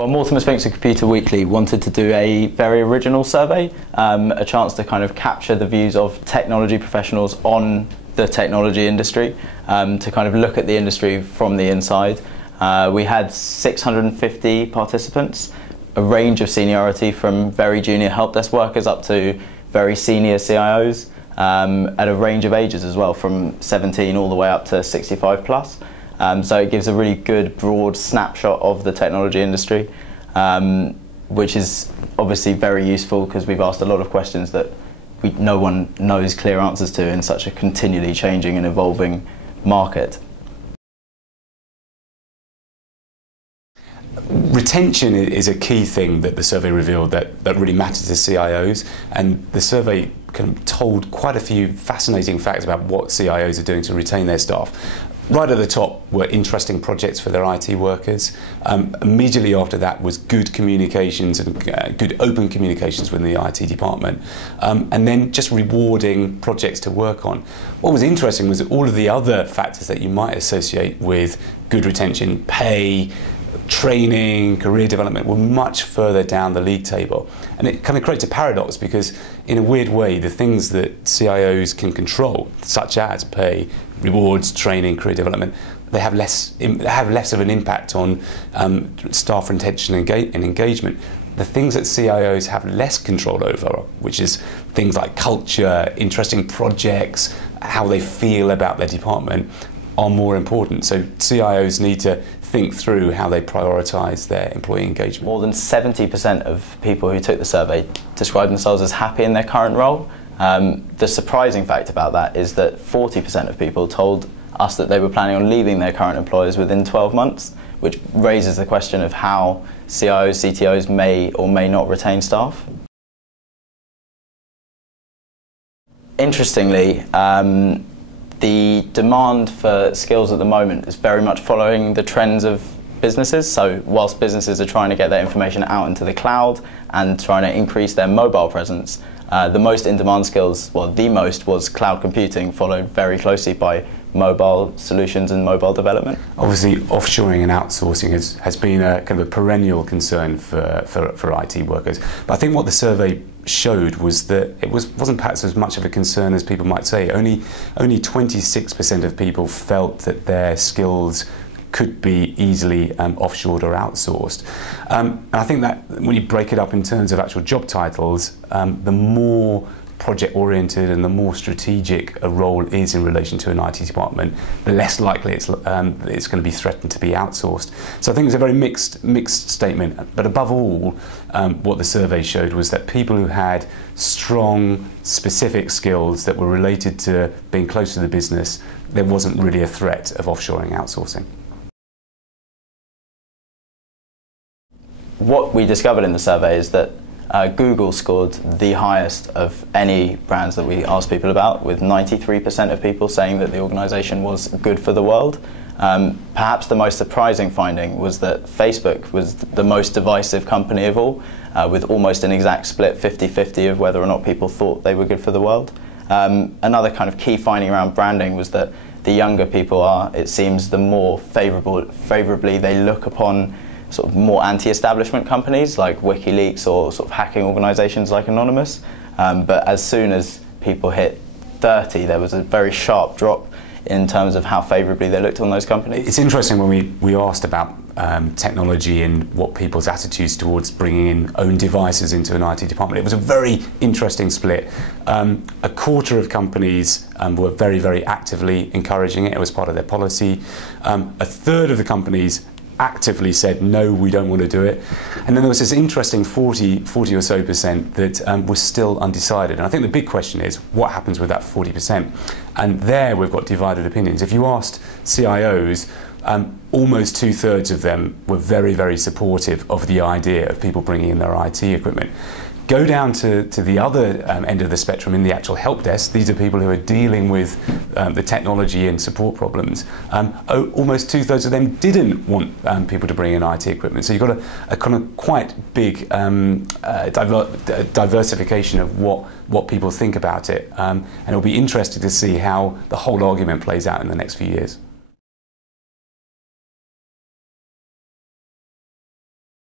Well, Mortimer Spinks and Computer Weekly wanted to do a very original survey, a chance to kind of capture the views of technology professionals on the technology industry, to kind of look at the industry from the inside. We had 650 participants, a range of seniority from very junior help desk workers up to very senior CIOs, at a range of ages as well, from 17 all the way up to 65 plus. So it gives a really good broad snapshot of the technology industry, which is obviously very useful because we've asked a lot of questions that no one knows clear answers to in such a continually changing and evolving market. Retention is a key thing that the survey revealed that really matters to CIOs, and the survey kind of told quite a few fascinating facts about what CIOs are doing to retain their staff. Right at the top were interesting projects for their IT workers. Immediately after that was good communications and good open communications within the IT department. And then just rewarding projects to work on. What was interesting was that all of the other factors that you might associate with good retention, pay, training, career development, were much further down the league table. And it kind of creates a paradox because in a weird way the things that CIOs can control, such as pay, rewards, training, career development, they have less of an impact on staff retention and engagement. The things that CIOs have less control over, which is things like culture, interesting projects, how they feel about their department, are more important. So CIOs need to think through how they prioritise their employee engagement. More than 70% of people who took the survey described themselves as happy in their current role. The surprising fact about that is that 40% of people told us that they were planning on leaving their current employers within 12 months, which raises the question of how CIOs, CTOs may or may not retain staff. Interestingly, the demand for skills at the moment is very much following the trends of businesses. So whilst businesses are trying to get their information out into the cloud and trying to increase their mobile presence, the most in-demand skills, well, the most was cloud computing, followed very closely by mobile solutions and mobile development. Obviously, offshoring and outsourcing has been a kind of a perennial concern for IT workers. But I think what the survey showed was that it wasn't perhaps as much of a concern as people might say. Only 26% of people felt that their skills could be easily offshored or outsourced. And I think that when you break it up in terms of actual job titles, the more project-oriented and the more strategic a role is in relation to an IT department, the less likely it's going to be threatened to be outsourced. So I think it's a very mixed statement. But above all, what the survey showed was that people who had strong, specific skills that were related to being close to the business, there wasn't really a threat of offshoring, outsourcing. What we discovered in the survey is that Google scored the highest of any brands that we asked people about, with 93% of people saying that the organisation was good for the world. Perhaps the most surprising finding was that Facebook was the most divisive company of all, with almost an exact split 50-50 of whether or not people thought they were good for the world. Another kind of key finding around branding was that the younger people are, it seems, the more favourably they look upon sort of more anti-establishment companies like WikiLeaks or sort of hacking organisations like Anonymous. But as soon as people hit 30, there was a very sharp drop in terms of how favourably they looked on those companies. It's interesting when we asked about technology and what people's attitudes towards bringing in own devices into an IT department. It was a very interesting split. A quarter of companies were very actively encouraging it. It was part of their policy. A third of the companies actively said, no, we don't want to do it. And then there was this interesting 40 or so percent that was still undecided. And I think the big question is, what happens with that 40%? And there we've got divided opinions. If you asked CIOs, almost 2/3 of them were very supportive of the idea of people bringing in their IT equipment. Go down to the other end of the spectrum in the actual help desk. These are people who are dealing with the technology and support problems. Almost 2/3 of them didn't want people to bring in IT equipment. So you've got a kind of quite big diversification of what people think about it. And it'll be interesting to see how the whole argument plays out in the next few years.